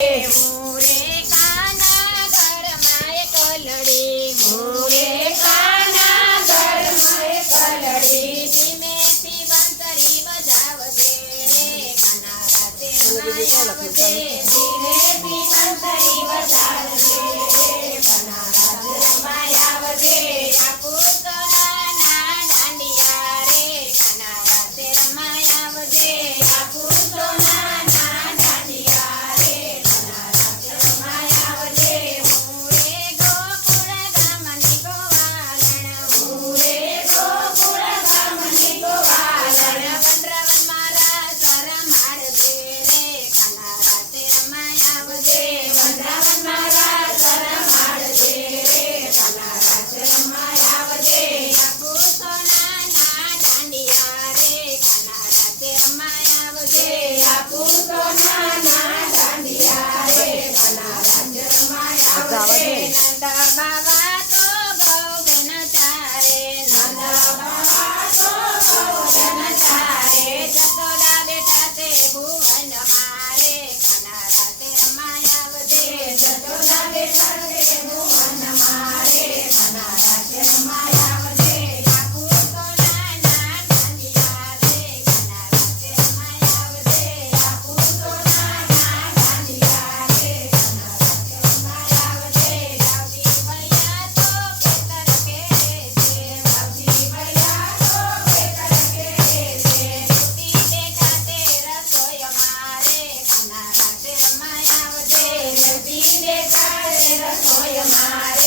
રે કાના ઘરમાં એક લડી રે કાના ઘરમાં એક લડી ધીમેથી બંતરી બજાવજે રે કાના રાતે રમાયાવજે ધીમેથી બંતરી બજાવજે રે કાના રાતે રમાયાવજે આ પુતળાના દાંડિયા રે કાના રાતે રમાયાવજે આ પુતળાના દાંડિયા રે કાના રાતે રમાયાવજે હું રે ગોકુળ ગામની ગોવાલણ હું રે ગોકુળ ગામની ગોવાલણ વનરાવન મારા શરમાડજે રે કાના રાતે રમાયાવજે વનરાવન મારા શરમાડજે રે કાના રાતે રમાયાવજે આ પુતળાના દાંડિયા રે કાના રાતે રમાયાવજે આ પુતળાના દાંડિયા રે કાના રાતે રમાયાવજે નંદ બાવા તો ગૌધન ચારે નંદ બાવા તો ગૌધન ચારે જસોદા બેટા તે ભુવન મારે કાના રાતે રમાયાવજે જસોદા બેટા તે ભુવન મારે કાના રાતે રમાયાવજે આ પુતળાના દાંડિયા રે કાના રાતે રમાયાવજે આ પુતળાના દાંડિયા રે કાના રાતે રમાયાવજે રાવજી ભૈયા તો ખેતર કેરે છે રાવજી ભૈયા તો ખેતર કેરે છે રૂટી બેઠા તે રસોઈ મારે કાના રાતે રમાયાવજે રૂટી બેઠા તે રસોઈ મારે